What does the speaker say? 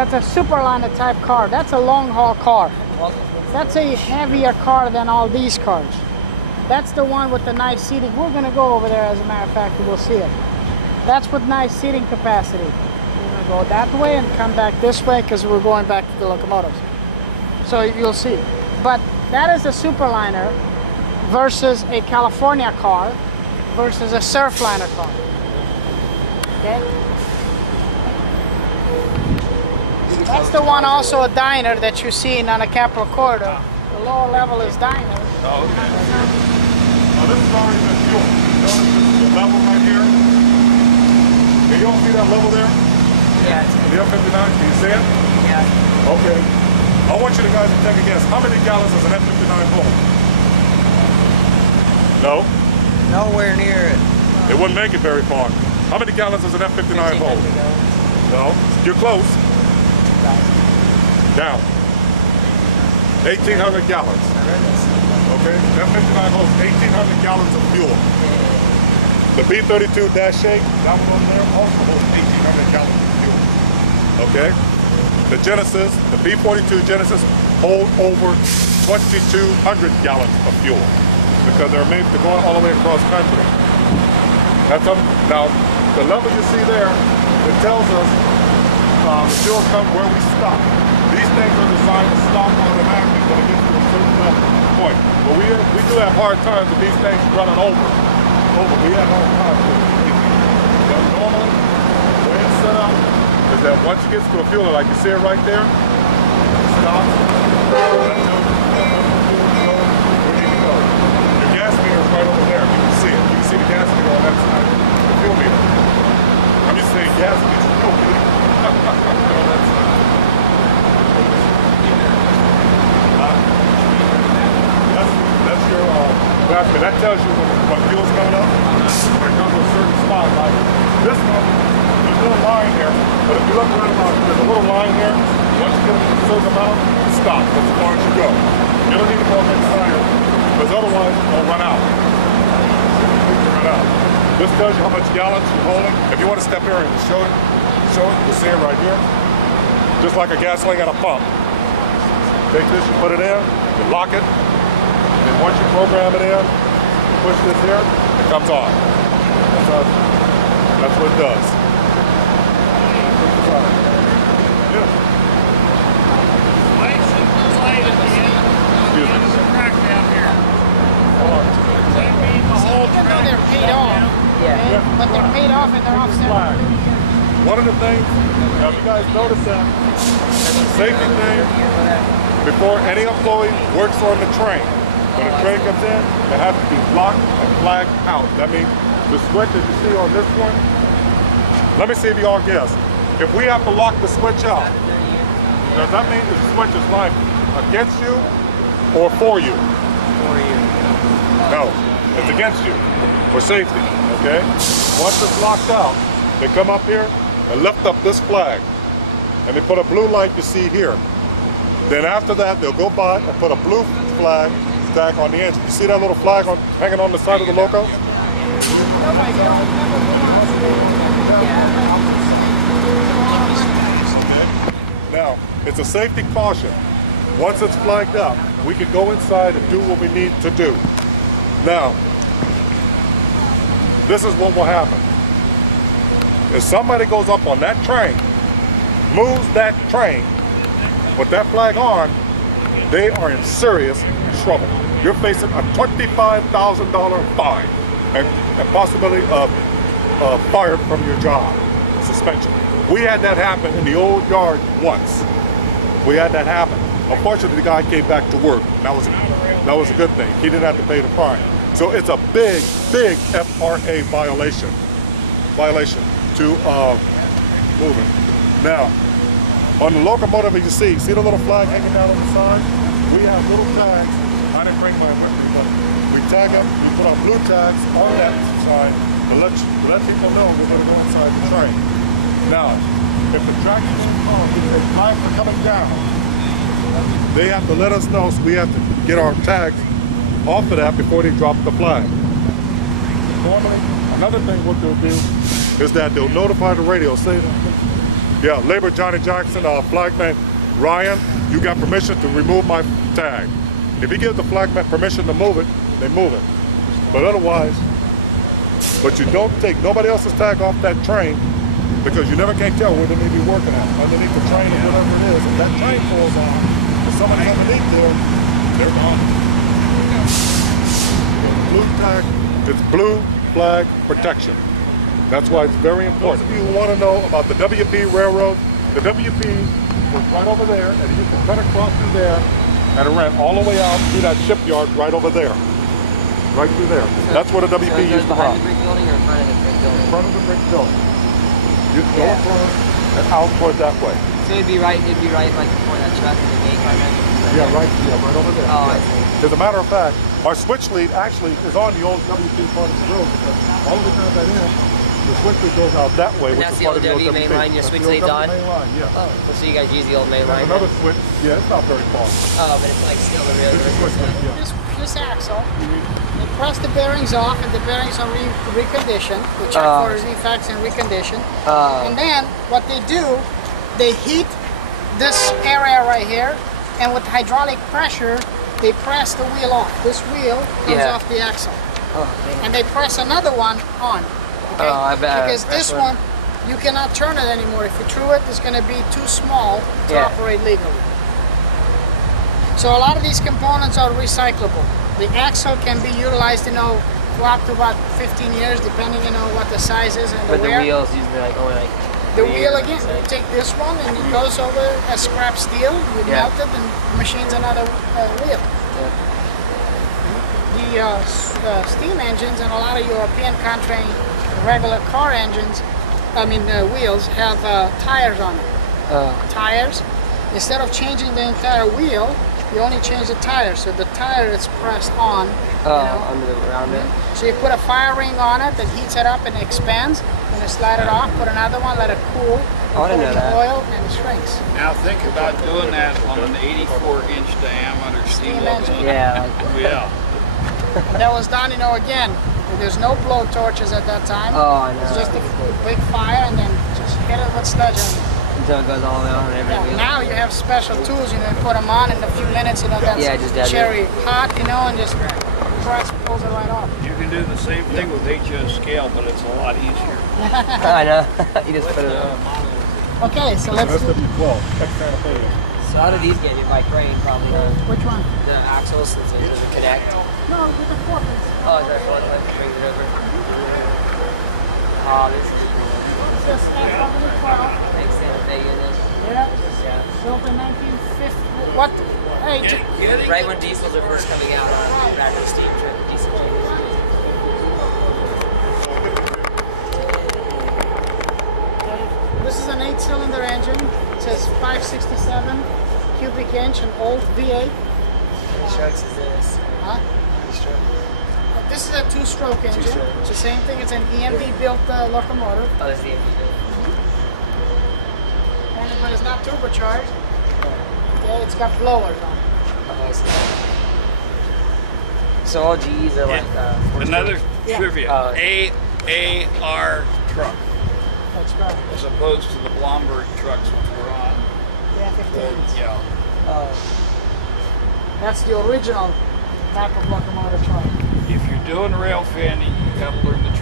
That's a Superliner type car. That's a long haul car. That's a heavier car than all these cars. That's the one with the nice seating. We're gonna go over there, as a matter of fact, and we'll see it. That's with nice seating capacity. We're gonna go that way and come back this way because we're going back to the locomotives. So you'll see. But that is a Superliner versus a California car versus a Surfliner car. Okay? That's the one also a diner that you're seeing on a Capitol Corridor. The lower level is diner. Oh, okay. Now this is already been fueled. Notice the level right here? Can you all see that level there? Yeah. The F-59, can you see it? Yeah. Okay. I want you guys to take a guess. How many gallons does an F-59 hold? No? Nowhere near it. It wouldn't make it very far. How many gallons does an F-59 hold? No. You're close. Down. 1,800 gallons. Okay? That F-59 holds 1,800 gallons of fuel. The B-32-8, that one over there, also holds 1,800 gallons of fuel. Okay? The Genesis, the B-42 Genesis, hold over 2,200 gallons of fuel because they're made to go all the way across country. Now, the level you see there, it tells us the fuel comes where we stop. These things are designed to stop automatically when it gets to a certain level point. But we do have hard times with these things running over. We have hard times with it. But normally, the way it's set up is that once it gets to a fuel, like you see it right there, it stops. Where you need to go. Your gas meter is right over there. You can see it. You can see the gas meter on that side. The fuel meter. I'm just saying gas meter, fuel meter. On that side. That's your gas meter. That tells you when fuel's coming up. When it comes to a certain spot, like this one, there's a little line here, but if you look right about, there's a little line here. Once you get to a certain amount, stop. That's as far as you go. You don't need to go up inside it, because otherwise it'll run out. This tells you how much gallons you're holding. If you want to step here and show it, you'll see it right here. Just like a gasoline at a pump. Take this, you put it in, you lock it, and then once you program it in, push this here, it comes on. That's what it does. Even though they're paid off, but they're paid off and they're offset. One of the things, now if you guys notice that, it's a safety thing before any employee works on the train. When a train comes in, it has to be locked and flagged out. That means the switch that you see on this one, let me see if you all guess. If we have to lock the switch out, does that mean the switch is like against you or for you? For you. No, it's against you for safety, okay? Once it's locked out, they come up here and lift up this flag and they put a blue light you see here. Then after that, they'll go by and put a blue flag tag on the engine. You see that little flag hanging on the side of the loco? Now, it's a safety caution. Once it's flagged up, we can go inside and do what we need to do. Now, this is what will happen. If somebody goes up on that train, moves that train with that flag on, they are in serious trouble. You're facing a $25,000 fine and possibility of fired from your job, suspension. We had that happen in the old yard once. We had that happen. Unfortunately, the guy came back to work. That was a good thing. He didn't have to pay the fine. So it's a big, big FRA violation to moving. Now, on the locomotive, as you see the little flag hanging down on the side? We have little tags. I didn't bring mine with me, but we tag them. We put our blue tags on that side to let people know we're going to go inside the train. Now, if the track is time for coming down, they have to let us know, so we have to get our tags off of that before they drop the flag. Normally, another thing what they'll do is that they'll notify the radio, say Yeah, Labor Johnny Jackson, flagman Ryan, you got permission to remove my tag. If you give the flagman permission to move it, they move it. But otherwise, but you don't take nobody else's tag off that train because you never can tell where they may be working at. Underneath the train or whatever it is. If that train falls on, if somebody's underneath there, they're gone. Blue tag, it's blue flag protection. That's why it's very important. Those of you who want to know about the WP Railroad, the WP was right over there, and you can cut across through there, and it ran all the way out through that shipyard right over there. Right through there. So, that's where the WP so used to behind run. the brick building or in front of the brick building? In front of the brick building. You go across and out towards that way. So it'd be right like before that truck in the gate kind of? Yeah, right over there. Oh, yeah. I see. As a matter of fact, our switch lead actually is on the old WP part of the road because all of the time that in, the switch lead goes out that way. And which that's is the part old of W main line, your switch lead's on? Main line, yeah. Oh, so you guys use the old main line? Another switch, yeah, it's not very far. Oh, but it's like still the real Switch lead, yeah. This axle, they press the bearings off and the bearings are reconditioned. They check for defects and recondition. And then what they do, they heat this area right here, and with hydraulic pressure, they press the wheel off. This wheel comes off the axle. And they press another one on. Okay? Oh, I bet. Because this one, you cannot turn it anymore. If you threw it, it's going to be too small to operate legally. So a lot of these components are recyclable. The axle can be utilized, for up to about 15 years, depending, what the size is and the wear. But the wheels usually only the wheel again, you take this one and it goes over as scrap steel, you melt it and machines another wheel. The steam engines and a lot of European country regular car engines, wheels have tires on them. Tires, instead of changing the entire wheel, you only change the tire, so the tire is pressed on. Around it. So you put a fire ring on it that heats it up and expands, and you slide it off, put another one, let it cool, I didn't know that. oil, and it shrinks. Now think about doing that on an 84-inch diameter steam engine. Yeah. Yeah. And that was done, again, there's no blow torches at that time. Oh, I know. It's just a big fire, and then just hit it with sledgehammer. Until it goes all the way on every wheel. Now you have special tools, you put them on in a few minutes, that's cherry hot, and just pulls it right off. You can do the same thing with HS scale, but it's a lot easier. I know. You just put it on. Okay, so let's do... So how do these get you? By crane, probably. Which one? The axles, since it doesn't connect. No, with the forklifts. Oh, is there a forklift that brings it over? Oh, this is cool. It's just F-112. Thanks, Santa Fe unit. Yeah. Built in 1950. What? Hey, Right when diesels are first coming out on rapid steam diesel engines. this is an 8-cylinder engine. It says 567 cubic inch, an old V8. How many strokes is this? Huh? How many strokes? This is a two-stroke engine. Two-stroke. It's the same thing. It's an EMD-built locomotive. Oh, that's the empty build. But it's not turbocharged. Yeah, it's got blowers on it. Oh, I see. So all G's are like Another Yeah. trivia. AAR truck, That's right. as opposed to the Blomberg trucks which were on. Yeah, 15s. Yeah. That's the original type of locomotive truck. If you're doing rail fanning, you got to learn the